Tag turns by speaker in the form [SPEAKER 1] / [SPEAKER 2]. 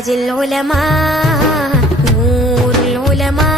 [SPEAKER 1] تاج العلماء نور العلماء